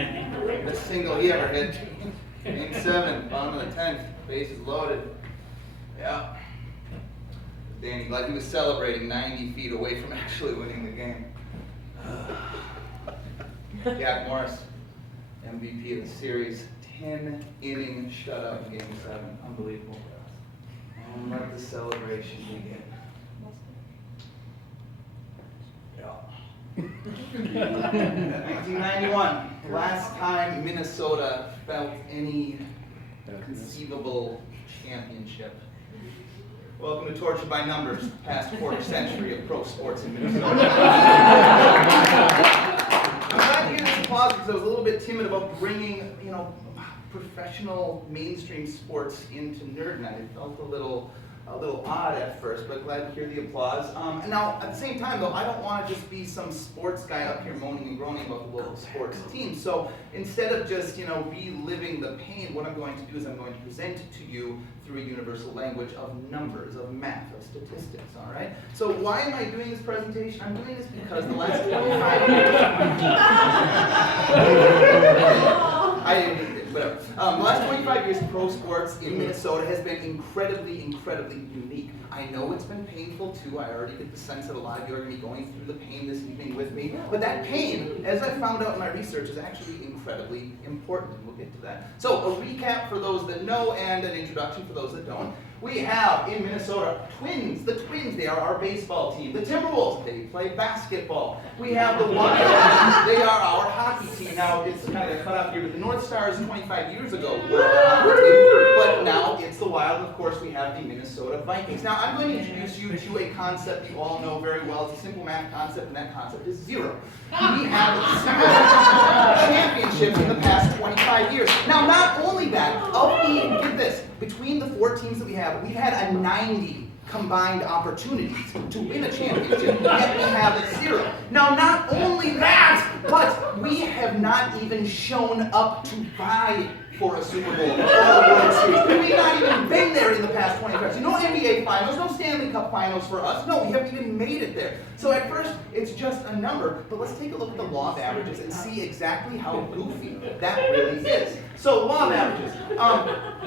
The single he ever hit. Game 7, bottom of the 10th, bases loaded. Yeah. Danny, glad he was celebrating 90 feet away from actually winning the game. Jack Morris, MVP of the series, 10-inning shutout in Game 7. Unbelievable. And let the celebration begin. Yeah. 1991, last time Minnesota felt any conceivable championship. Welcome to Tortured by Numbers, past quarter century of pro sports in Minnesota. I'm glad to hear this applause because I was a little bit timid about bringing, professional mainstream sports into Nerd Night. It felt a little odd at first, but glad to hear the applause. And now, at the same time, though, I don't want to just be some sports guy up here moaning and groaning about the local sports team. So instead of just, reliving the pain, what I'm going to do is I'm going to present it to you through a universal language of numbers, of math, of statistics, all right? So why am I doing this presentation? I'm doing this because the last 25 years... Whatever. The last 25 years, pro sports in Minnesota has been incredibly, incredibly unique. I know it's been painful too. I already get the sense that a lot of you are going to be going through the pain this evening with me. But that pain, as I found out in my research, is actually incredibly important. And we'll get to that. So a recap for those that know and an introduction for those that don't. We have in Minnesota Twins. The Twins, they are our baseball team. The Timberwolves, they play basketball. We have the Wild, they are our hockey team. Now, it's kind of cut off here, but the North Stars 25 years ago were our hockey team, but now it's the Wild, and of course we have the Minnesota Vikings. Now, I'm going to introduce you to a concept you all know very well. It's a simple math concept, and that concept is zero. We have 0 championships in the past 25 years. Now, not only that, get this, between the 4 teams that we've had a 90 combined opportunities to win a championship, yet we have a 0. Now, not only that, but we have not even shown up to vie for a Super Bowl or a World Series. We've not even been there in the past 25 years. No NBA Finals, no Stanley Cup Finals for us. No, we haven't even made it there. So at first, it's just a number, but let's take a look at the law of averages and see exactly how goofy that really is. So, law of averages.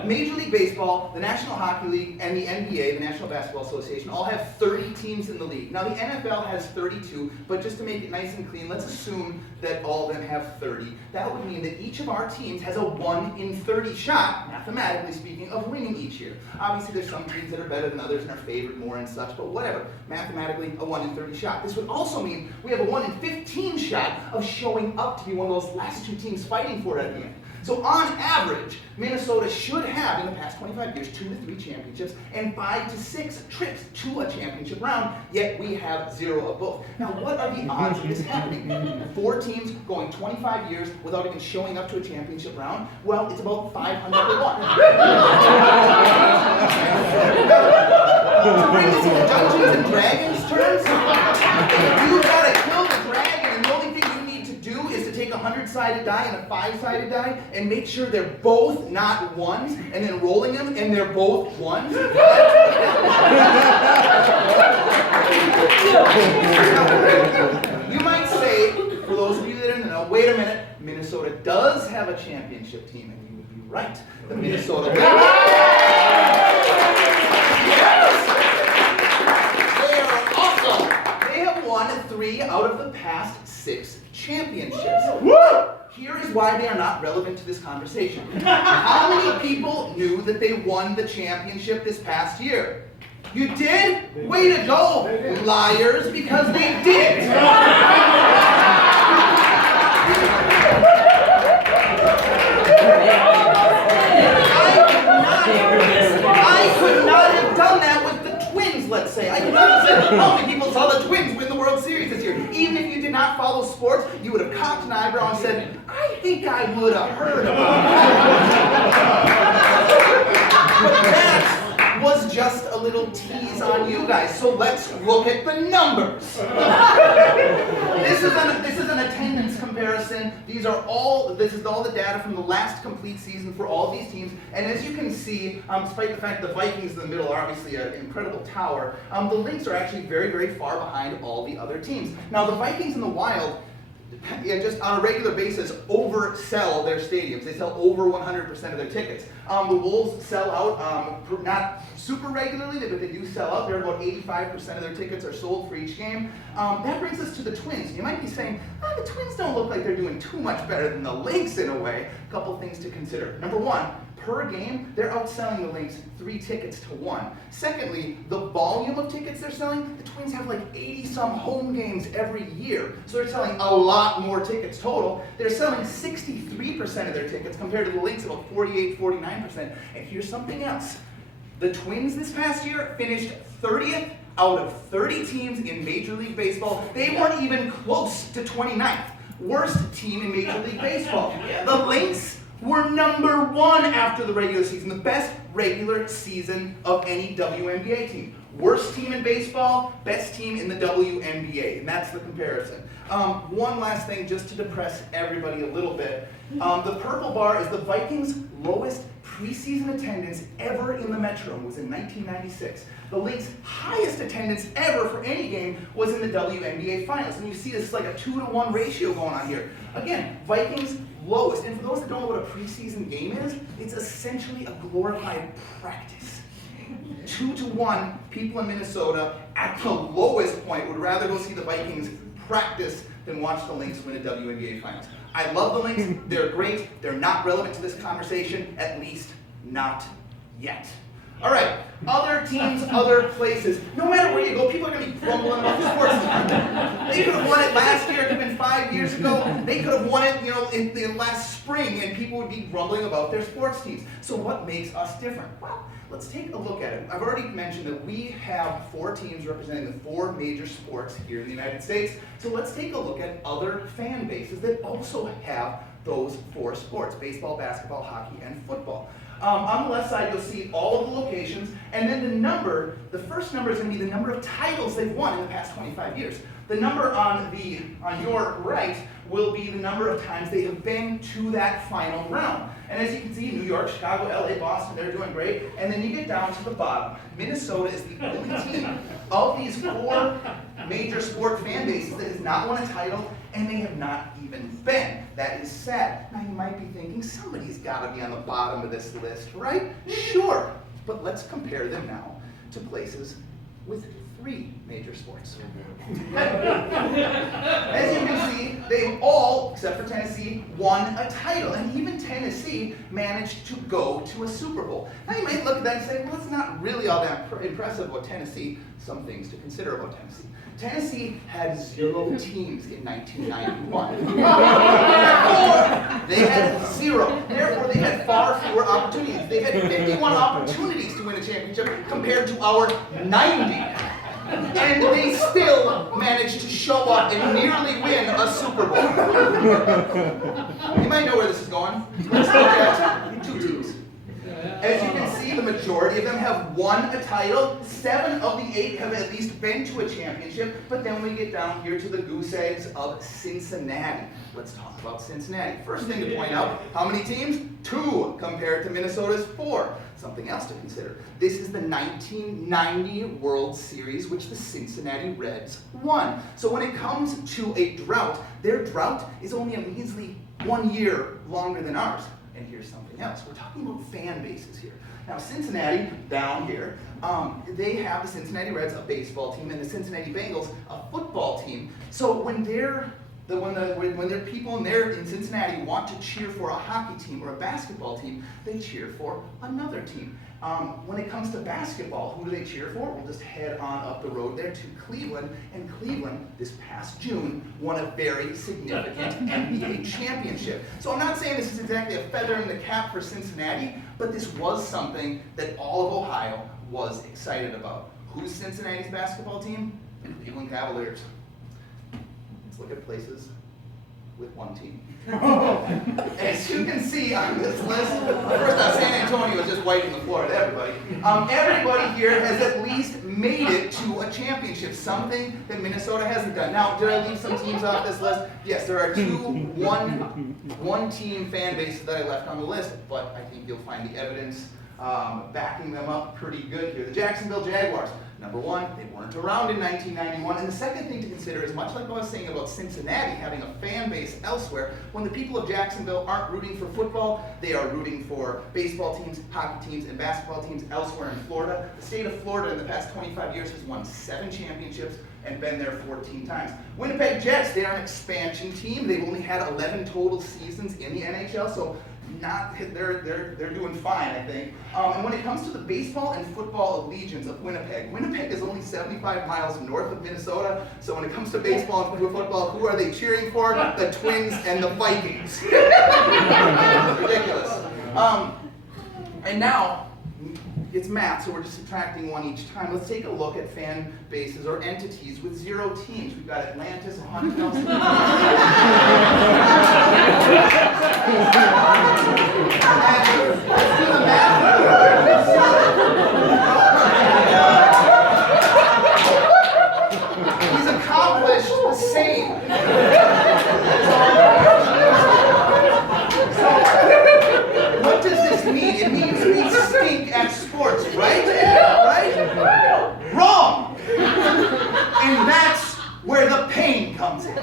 Major League Baseball, the National Hockey League, and the NBA, the National Basketball Association, all have 30 teams in the league. Now, the NFL has 32, but just to make it nice and clean, let's assume that all of them have 30. That would mean that each of our teams has a 1 in 30 shot, mathematically speaking, of winning each year. Obviously, there's some teams that are better than others and are favored more and such, but whatever. Mathematically, a 1 in 30 shot. This would also mean we have a 1 in 15 shot of showing up to be one of those last 2 teams fighting for it at the end. So on average, Minnesota should have, in the past 25 years, 2 to 3 championships and 5 to 6 trips to a championship round, yet we have 0 of both. Now, what are the odds of this happening? 4 teams going 25 years without even showing up to a championship round? Well, it's about 500 to 1. To bring this into Dungeons and Dragons terms, you've got to kill the dragon, and the only thing you need to do is to take a 100-sided die and a 5-sided die and make sure they're both not 1s, and then rolling them and they're both 1s. You might say, for those of you that didn't know, wait a minute, Minnesota does have a championship team, and you would be right. The Minnesota Wild. They are awesome. They have won 3 out of the past 6 championships. Here is why they are not relevant to this conversation. How many people knew that they won the championship this past year? You did? Way to go, liars, because they did. I could not have done that with the Twins, let's say. I could not have said, how many people saw the Twins win the World Series this year? Even if you did not follow sports, you would have cocked an eyebrow and said, I think I would have heard about that. But that was just a little tease on you guys, so let's look at the numbers. This is an attendance comparison. This is all the data from the last complete season for all of these teams, and as you can see, despite the fact the Vikings in the middle are obviously an incredible tower, the Lynx are actually very, very far behind all the other teams. Now, the Vikings and the Wild, yeah, just on a regular basis, oversell their stadiums. They sell over 100% of their tickets. The Wolves sell out, not super regularly, but they do sell out. They're about 85% of their tickets are sold for each game. That brings us to the Twins. You might be saying, oh, the Twins don't look like they're doing too much better than the Lynx in a way. A couple things to consider. Number one, per game, they're outselling the Lynx 3 tickets to 1. Secondly, the volume of tickets they're selling, the Twins have like 80-some home games every year. So they're selling a lot more tickets total. They're selling 63% of their tickets compared to the Lynx about 48, 49%. And here's something else. The Twins this past year finished 30th out of 30 teams in Major League Baseball. They weren't even close to 29th. Worst team in Major League Baseball. The Lynx were number 1 after the regular season, the best regular season of any WNBA team. Worst team in baseball, best team in the WNBA, and that's the comparison. One last thing, just to depress everybody a little bit. The purple bar is the Vikings' lowest preseason attendance ever in the Metrodome was in 1996. The Lynx' highest attendance ever for any game was in the WNBA Finals. And you see this is like a 2-to-1 ratio going on here. Again, Vikings' lowest. And for those that don't know what a preseason game is, it's essentially a glorified practice. 2-to-1 people in Minnesota at the lowest point would rather go see the Vikings practice than watch the Lynx win a WNBA Finals. I love the Lynx. They're great. They're not relevant to this conversation, at least not yet. All right, other teams, other places. No matter where you go, people are going to be grumbling about the sports team. They could have won it last year. It could have been 5 years ago. They could have won it, in last spring, and people would be grumbling about their sports teams. So what makes us different? Well, let's take a look at it. I've already mentioned that we have 4 teams representing the 4 major sports here in the United States. So let's take a look at other fan bases that also have those 4 sports: baseball, basketball, hockey, and football. On the left side, you'll see all of the locations, and then the first number is going to be the number of titles they've won in the past 25 years. The number on your right will be the number of times they have been to that final round. And as you can see, New York, Chicago, LA, Boston, they're doing great. And then you get down to the bottom. Minnesota is the only team of these 4 major sport fan bases that has not won a title, and they have not even been. That is sad. Now you might be thinking, somebody's got to be on the bottom of this list, right? Sure. But let's compare them now to places with 3 major sports. As you can see, they've all, except for Tennessee, won a title. And even Tennessee managed to go to a Super Bowl. Now you might look at that and say, well, it's not really all that impressive about Tennessee. Some things to consider about Tennessee. Tennessee had 0 teams in 1991. They had 0. Therefore, they had far fewer opportunities. They had 51 opportunities to win a championship compared to our 90. And they still managed to show up and nearly win a Super Bowl. You might know where this is going. Let's look at 2 teams. As you can see, the majority of them have won a title. 7 of the 8 have at least been to a championship. But then we get down here to the goose eggs of Cincinnati. Let's talk about Cincinnati. First thing to point out, how many teams? 2 compared to Minnesota's 4. Something else to consider. This is the 1990 World Series, which the Cincinnati Reds won. So when it comes to a drought, their drought is only a measly 1 year longer than ours. And here's something else. We're talking about fan bases here. Now, Cincinnati, down here, they have the Cincinnati Reds, a baseball team, and the Cincinnati Bengals, a football team. So when people in Cincinnati want to cheer for a hockey team or a basketball team, they cheer for another team. When it comes to basketball, who do they cheer for? We'll just head on up the road there to Cleveland. And Cleveland, this past June, won a very significant NBA championship. So I'm not saying this is exactly a feather in the cap for Cincinnati, but this was something that all of Ohio was excited about. Who's Cincinnati's basketball team? Cleveland Cavaliers. Let's look at places with 1 team. As you can see on this list, first off, San Antonio is just wiping the floor to everybody. Everybody here has at least made it to a championship, something that Minnesota hasn't done. Now, did I leave some teams off this list? Yes, there are 2 one-team fan bases that I left on the list, but I think you'll find the evidence backing them up pretty good here. The Jacksonville Jaguars. Number one, they weren't around in 1991. And the second thing to consider is, much like I was saying about Cincinnati having a fan base elsewhere, when the people of Jacksonville aren't rooting for football, they are rooting for baseball teams, hockey teams, and basketball teams elsewhere in Florida. The state of Florida in the past 25 years has won 7 championships and been there 14 times. Winnipeg Jets, they are an expansion team. They've only had 11 total seasons in the NHL, so they're doing fine, I think. And when it comes to the baseball and football allegiance of Winnipeg, Winnipeg is only 75 miles north of Minnesota, so when it comes to baseball and football, who are they cheering for? The Twins and the Vikings. Ridiculous. And now, it's math, so we're just subtracting one each time. Let's take a look at fan bases or entities with 0 teams. We've got Atlantis, Haunted House. And let's do the math. He's accomplished the same. So, what does this mean? It means we stink at sports, right? Right? Wrong! And that's where the pain comes in.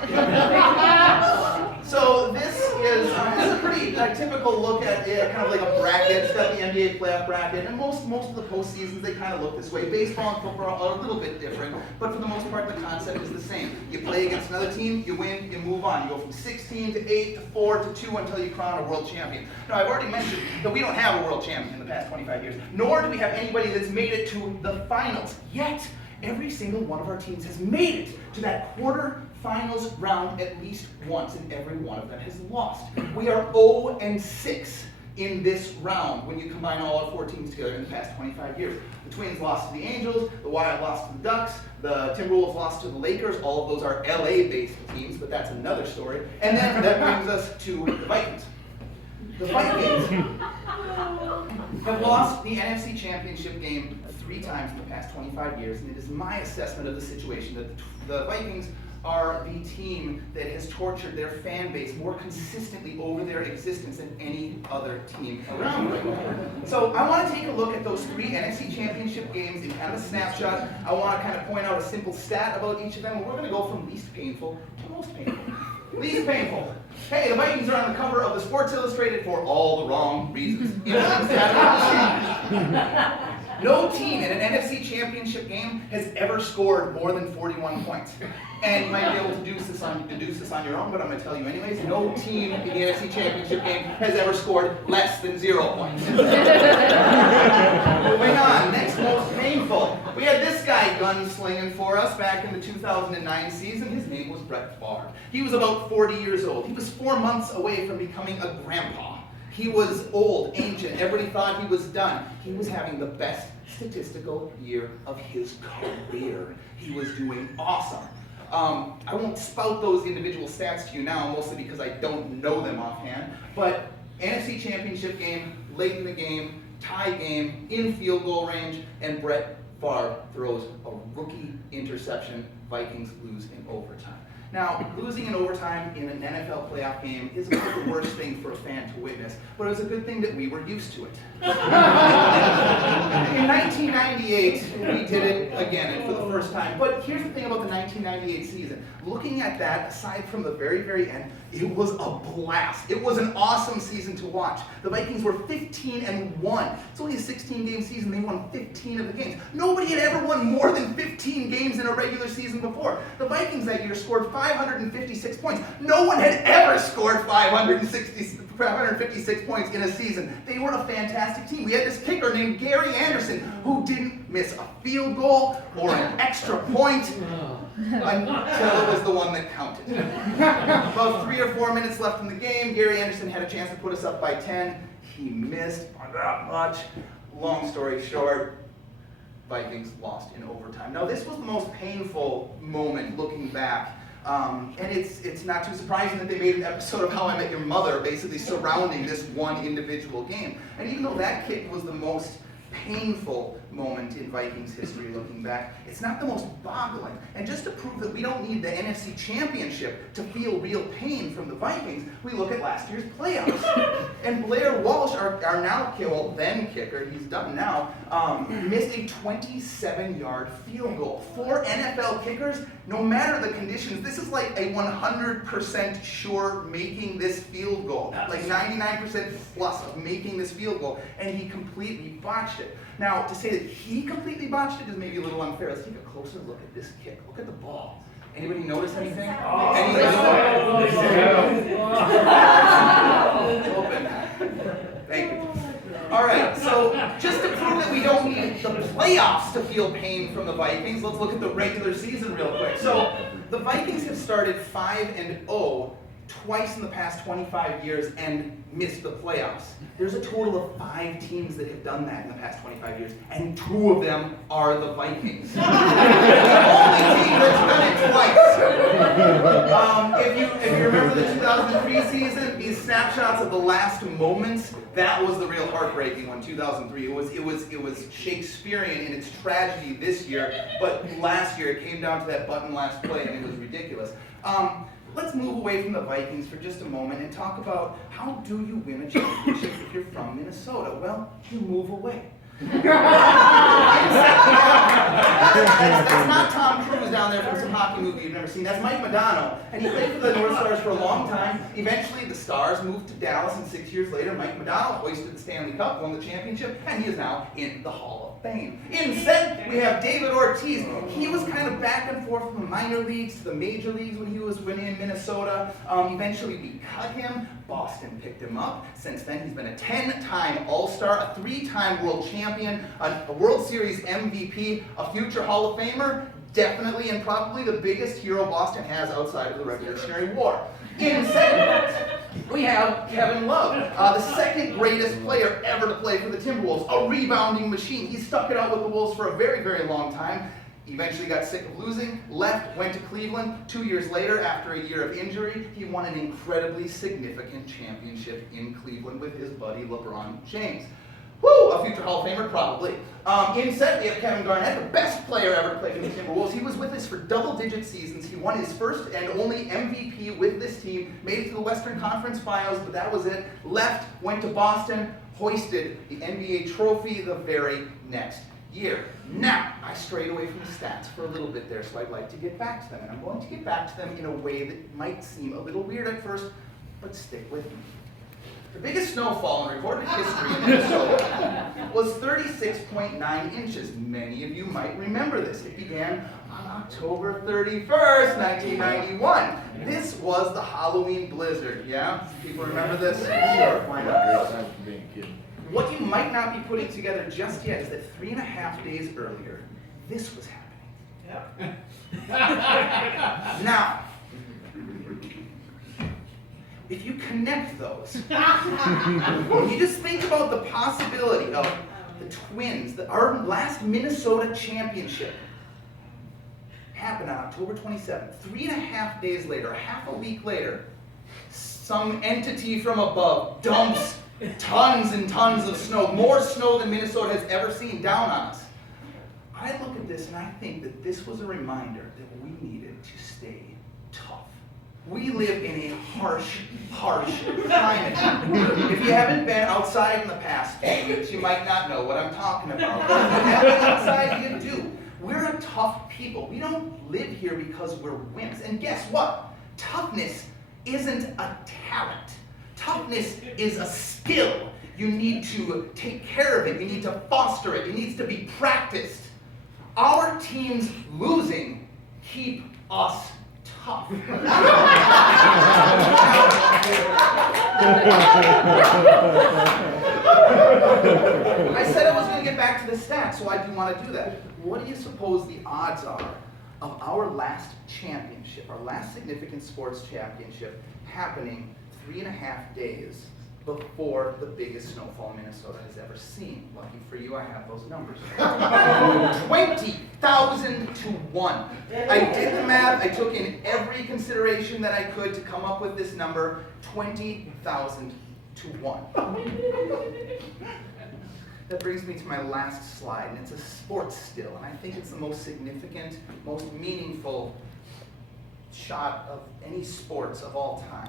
So this is a pretty typical look at kind of like a bracket. It's got the NBA playoff bracket, and most of the postseasons, they kind of look this way. Baseball and football are a little bit different, but for the most part, the concept is the same. You play against another team, you win, you move on. You go from 16 to 8 to 4 to 2 until you crown a world champion. Now, I've already mentioned that we don't have a world champion in the past 25 years, nor do we have anybody that's made it to the finals yet. Every single one of our teams has made it to that quarterfinals round at least once, and every one of them has lost. We are 0-6 in this round when you combine all our 4 teams together in the past 25 years. The Twins lost to the Angels, the Wild lost to the Ducks, the Timberwolves lost to the Lakers. All of those are LA-based teams, but that's another story. And then that brings us to the Vikings. The Vikings have lost the NFC Championship game 3 times in the past 25 years, and it is my assessment of the situation that the Vikings are the team that has tortured their fan base more consistently over their existence than any other team around right now. So I want to take a look at those 3 NFC Championship games in kind of a snapshot. I want to kind of point out a simple stat about each of them, and we're going to go from least painful to most painful. Least painful. Hey, the Vikings are on the cover of the Sports Illustrated for all the wrong reasons. No team in an NFC Championship game has ever scored more than 41 points. And you might be able to deduce this on your own, but I'm going to tell you anyways. No team in the NFC Championship game has ever scored less than 0 points. Moving on, next most painful. We had this guy gunslinging for us back in the 2009 season. His name was Brett Favre. He was about 40 years old. He was 4 months away from becoming a grandpa. He was old, ancient, everybody thought he was done. He was having the best statistical year of his career. He was doing awesome. I won't spout those individual stats to you now, mostly because I don't know them offhand, but NFC Championship game, late in the game, tie game, in field goal range, and Brett Favre throws a rookie interception. Vikings lose in overtime. Now, losing in overtime in an NFL playoff game is about the worst thing for a fan to witness, but it was a good thing that we were used to it. In 1998, we did it again, and for the first time. But here's the thing about the 1998 season. Looking at that, aside from the very, very end, it was a blast. It was an awesome season to watch. The Vikings were 15-1. It's only a 16-game season. They won 15 of the games. Nobody had ever won more than 15 games in a regular season before. The Vikings that year scored 556 points. No one had ever scored 556 points in a season. They were a fantastic team. We had this kicker named Gary Anderson who didn't miss a field goal or an extra point until it was the one that counted. About 3 or 4 minutes left in the game, Gary Anderson had a chance to put us up by 10. He missed by that much. Long story short, Vikings lost in overtime. Now, this was the most painful moment looking back. And it's not too surprising that they made an episode of How I Met Your Mother basically surrounding this one individual game. And even though that kick was the most painful moment in Vikings history looking back. It's not the most boggling. And just to prove that we don't need the NFC Championship to feel real pain from the Vikings, we look at last year's playoffs. And Blair Walsh, our now, well, then kicker, he's done now, missed a 27-yard field goal. For NFL kickers, no matter the conditions, this is like a 100% sure making this field goal. Like 99% plus of making this field goal. And he completely botched it. Now, to say that he completely botched it is maybe a little unfair. Let's take a closer look at this kick. Look at the ball. Anybody notice anything? Open. Thank you. All right, so just to prove that we don't need the playoffs to feel pain from the Vikings, let's look at the regular season real quick. So the Vikings have started 5-0 twice in the past 25 years and missed the playoffs. There's a total of 5 teams that have done that in the past 25 years, and 2 of them are the Vikings. The only team that's done it twice. If you remember the 2003 season, these snapshots of the last moments, that was the real heartbreaking one, 2003. It was Shakespearean in its tragedy this year, but last year it came down to that button last play, and it was ridiculous. Let's move away from the Vikings for just a moment and talk about how do you win a championship if you're from Minnesota? Well, you move away. That's not Tom Cruise down there from some hockey movie you've never seen. That's Mike Modano. And he played for the North Stars for a long time. Eventually, the Stars moved to Dallas, and 6 years later, Mike Modano hoisted the Stanley Cup, won the championship, and he is now in the Hall of Fame. Instead, we have David Ortiz. He was kind of back and forth from the minor leagues to the major leagues when he was in Minnesota. Eventually, we cut him. Boston picked him up. Since then, he's been a 10-time All-Star, a 3-time World Champion, a World Series MVP, a future Hall of Famer, definitely and probably the biggest hero Boston has outside of the Revolutionary War. In second, we have Kevin Love, the second greatest player ever to play for the Timberwolves, a rebounding machine. He stuck it out with the Wolves for a very, very long time. Eventually got sick of losing, left, went to Cleveland. 2 years later, after a year of injury, he won an incredibly significant championship in Cleveland with his buddy LeBron James. Woo! A future Hall of Famer, probably. Instead, we have Kevin Garnett, the best player ever to play for the Timberwolves. He was with us for double-digit seasons. He won his first and only MVP with this team, made it to the Western Conference Finals, but that was it. Left, went to Boston, hoisted the NBA trophy the very next year. Now, I strayed away from the stats for a little bit there, so I'd like to get back to them. And I'm going to get back to them in a way that might seem a little weird at first, but stick with me. The biggest snowfall in recorded history in Minnesota was 36.9 inches. Many of you might remember this. It began on October 31st, 1991. This was the Halloween blizzard, yeah? People remember this? Sure, why not? What you might not be putting together just yet is that 3.5 days earlier, this was happening. Yep. Now, if you connect those, you just think about the possibility of the Twins, our last Minnesota championship happened on October 27th. 3.5 days later, half a week later, some entity from above dumps tons and tons of snow, more snow than Minnesota has ever seen, down on us. I look at this and I think that this was a reminder that we needed to stay tough. We live in a harsh, harsh climate. If you haven't been outside in the past 2 weeks, you might not know what I'm talking about. But if you have been outside, you do. We're a tough people. We don't live here because we're wimps. And guess what? Toughness isn't a talent. Toughness is a skill. You need to take care of it. You need to foster it. It needs to be practiced. Our teams losing keep us tough. I said I was going to get back to the stats, so I do want to do that. What do you suppose the odds are of our last championship, our last significant sports championship, happening 3.5 days before the biggest snowfall Minnesota has ever seen? Lucky for you, I have those numbers. 20,000 to 1. I did the math. I took in every consideration that I could to come up with this number. 20,000 to 1. that brings me to my last slide, and it's a sports still, and I think it's the most significant, most meaningful shot of any sports of all time.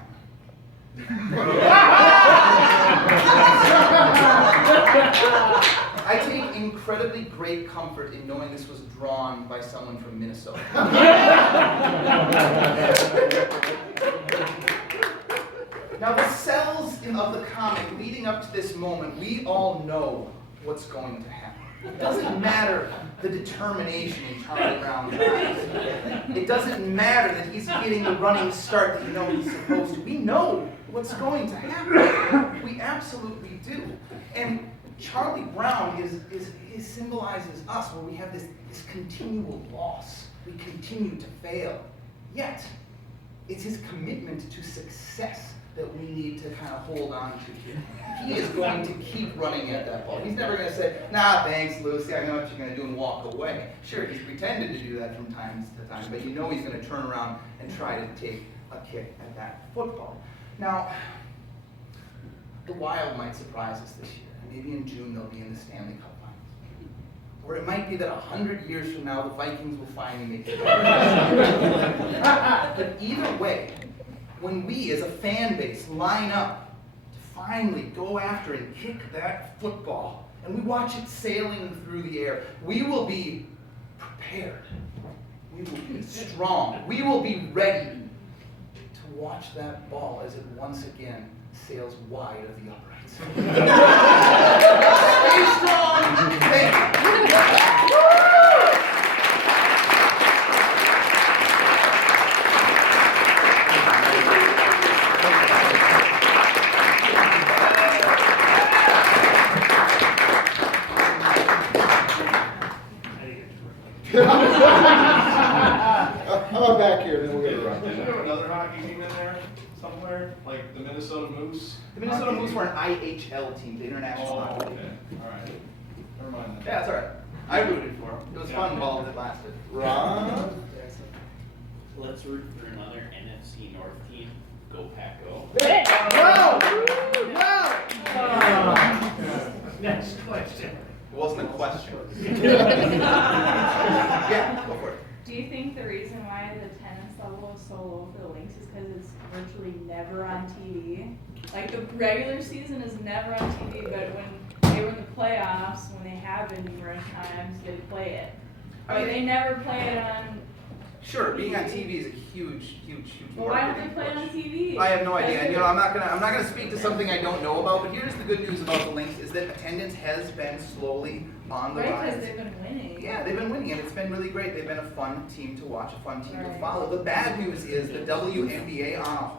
I take incredibly great comfort in knowing this was drawn by someone from Minnesota. Now, the cells of the comic leading up to this moment, we all know what's going to happen. It doesn't matter the determination in Charlie Brown's eyes. It doesn't matter that he's getting the running start that you know he's supposed to. We know what's going to happen. We absolutely do. And Charlie Brown is symbolizes us, where we have this continual loss. We continue to fail. Yet, it's his commitment to success that we need to kind of hold on to here. He is going to keep running at that ball. He's never going to say, nah, thanks, Lucy, I know what you're going to do, and walk away. Sure, he's pretended to do that from time to time, but you know he's going to turn around and try to take a kick at that football. Now, the Wild might surprise us this year. Maybe in June they'll be in the Stanley Cup Finals. Or it might be that 100 years from now the Vikings will finally make it. But either way, when we as a fan base line up to finally go after and kick that football, and we watch it sailing through the air, we will be prepared. We will be strong. We will be ready to watch that ball as it once again sails wide of the uprights. Stay strong. Thank you. How about back here, then we'll get around. Did you have another hockey team in there somewhere? Like the Minnesota Moose? The Minnesota Moose were an IHL team, the International Hockey League. Okay. Alright. Never mind that. Yeah, it's alright. I rooted for them. It was fun while it lasted. Ron? Let's root for another NFC North team. Go Pack Go. Next question. It wasn't a question. Yeah, go for it. Do you think the reason why the attendance level is so low for the Lynx is because it's virtually never on TV? Like the regular season is never on TV, but when they were in the playoffs, when they have been numerous times, they play it. But they never play it on. Sure, being on TV is a huge Well, why don't they marketing play it on push. TV? I have no idea. And, I'm not gonna speak to something I don't know about. But here's the good news about the Lynx is that attendance has been slowly on the Right, rise. because they've been winning. Yeah, they've been winning, and it's been really great. They've been a fun team to watch, a fun team to Right. follow. The bad news is the WNBA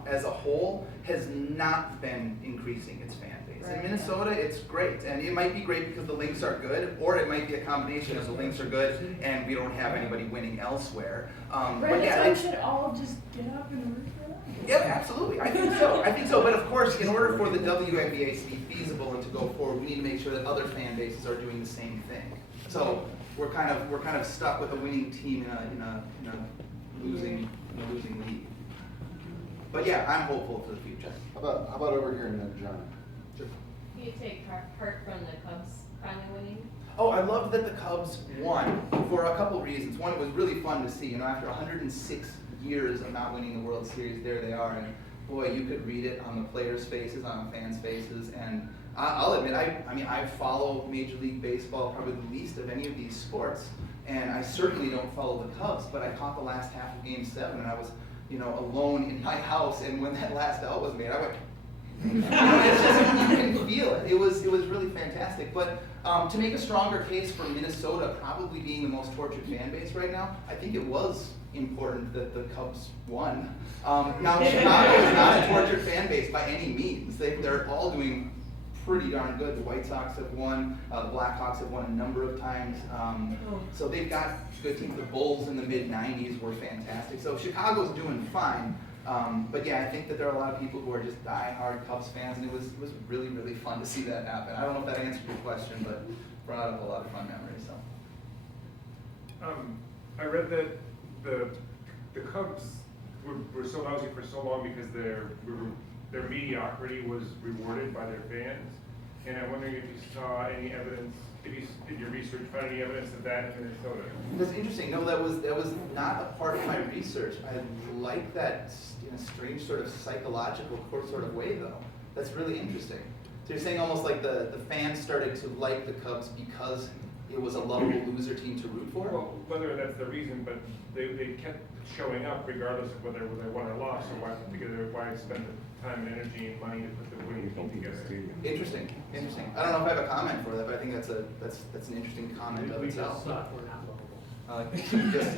as a whole has not been increasing its fan base. Right. In Minnesota, it's great, and it might be great because the Lynx are good, or it might be a combination of the Lynx are good and we don't have anybody winning elsewhere. Right, But that's yeah, why we it's, should all just get up and root for them. yeah, absolutely. I think so. But of course, in order for the WNBA to be feasible and to go forward, we need to make sure that other fan bases are doing the same thing. So we're kind of stuck with a winning team in a losing league. But yeah, I'm hopeful for the future. How about over here and then John? Sure. You take part from the Cubs finally winning? Oh, I love that the Cubs won for a couple reasons. One, it was really fun to see. After 106 years of not winning the World Series, there they are. And boy, you could read it on the players' faces, on the fans' faces. And I'll admit, I follow Major League Baseball probably the least of any of these sports. And I certainly don't follow the Cubs, but I caught the last half of Game 7, and I was, alone in my house. And when that last out was made, I went. It's just, you can feel it. It was really fantastic. But to make a stronger case for Minnesota probably being the most tortured fan base right now, I think it was important that the Cubs won. Now, Chicago is not a tortured fan base by any means. They're all doing pretty darn good. The White Sox have won. The Blackhawks have won a number of times. So they've got good teams. The Bulls in the mid-'90s were fantastic. So Chicago's doing fine. But yeah, I think that there are a lot of people who are just die-hard Cubs fans, and it was really, really fun to see that happen. I don't know if that answered your question, but brought up a lot of fun memories. So. I read that the Cubs were so lousy for so long because their mediocrity was rewarded by their fans, And I'm wondering if you saw any evidence, if you did your research find any evidence of that in Minnesota? That's interesting. No, that was not a part of my research. I like that in a strange sort of psychological sort of way, though. That's really interesting. So you're saying almost like the fans started to like the Cubs because it was a lovable loser team to root for? Well, whether that's the reason, but they kept showing up regardless of whether they won or lost, so why spend the time and energy and money to put the winning team together? Interesting. I don't know if I have a comment for that, but I think that's an interesting comment of itself. We're not lovable. Just-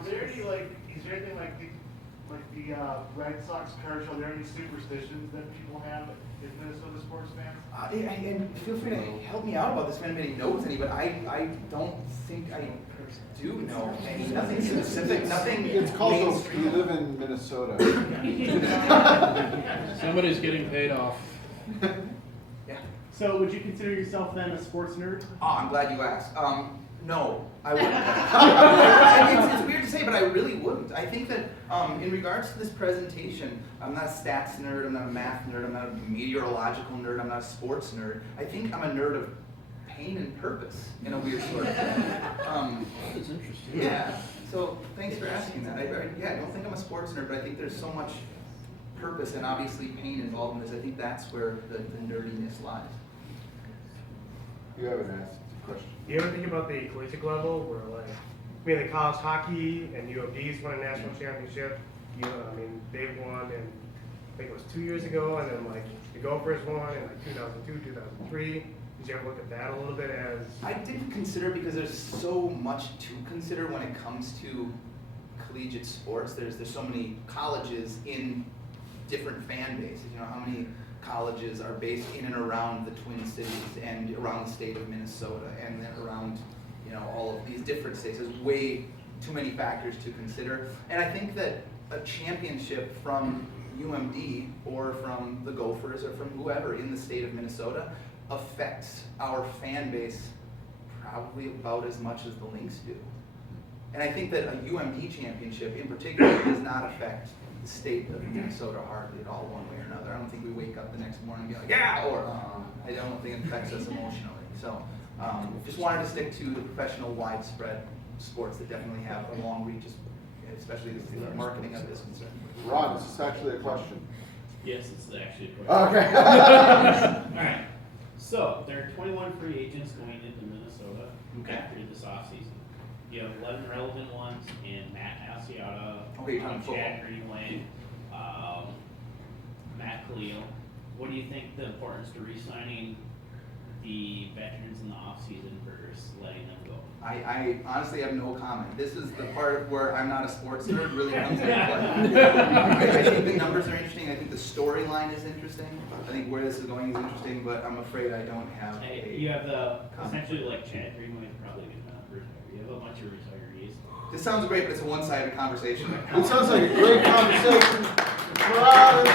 Is there anything like the Red Sox curse? Are there any superstitions that people have as Minnesota sports fans? and feel free to help me out about this if anybody knows any, but I don't think I do know any. Nothing specific, nothing. It's called, mainstream. you live in Minnesota. Somebody's getting paid off. Yeah. So would you consider yourself then a sports nerd? Oh, I'm glad you asked. No, I wouldn't. It's weird to say, but I really wouldn't. I think that in regards to this presentation, I'm not a stats nerd, I'm not a math nerd, I'm not a meteorological nerd, I'm not a sports nerd. I think I'm a nerd of pain and purpose in a weird sort of way. That's interesting. Yeah, so thanks for asking that. I don't think I'm a sports nerd, but I think there's so much purpose and obviously pain involved in this. I think that's where the nerdiness lies. You haven't asked the question. You ever think about the collegiate level where the college hockey and UMD's won a national championship? They've won in, I think it was 2 years ago, and then the Gophers won in 2002, 2003. Did you ever look at that a little bit as? I didn't consider because there's so much to consider when it comes to collegiate sports. There's so many colleges in different fan bases. How many colleges are based in and around the Twin Cities and around the state of Minnesota and then around all of these different states. There's way too many factors to consider. And I think that a championship from UMD or from the Gophers or from whoever in the state of Minnesota affects our fan base probably about as much as the Lynx do. And I think that a UMD championship in particular does not affect the state of Minnesota hardly at all one way or another. I don't think we wake up the next morning and be like, yeah, or I don't think it affects us emotionally. So just wanted to stick to the professional widespread sports that definitely have a long reach, especially as the marketing of this concerned. Ron, is this actually a question? Yes, it's actually a question. Okay. Alright, so there are 21 free agents going into Minnesota after this offseason. You have 11 relevant ones in Matt Asiata, Okay, you're talking football. Chad Greenway, Matt Khalil. What do you think the importance to re-signing the veterans in the offseason versus letting them go? I honestly have no comment. This is the part where I'm not a sports nerd really comes into play. I think the numbers are interesting. I think the storyline is interesting. I think where this is going is interesting, but I'm afraid I don't have You have essentially Chad Greenway is probably going to retire. You have a bunch of retirees. This sounds great, but it's a one-sided conversation. It sounds like a great conversation. We're out of the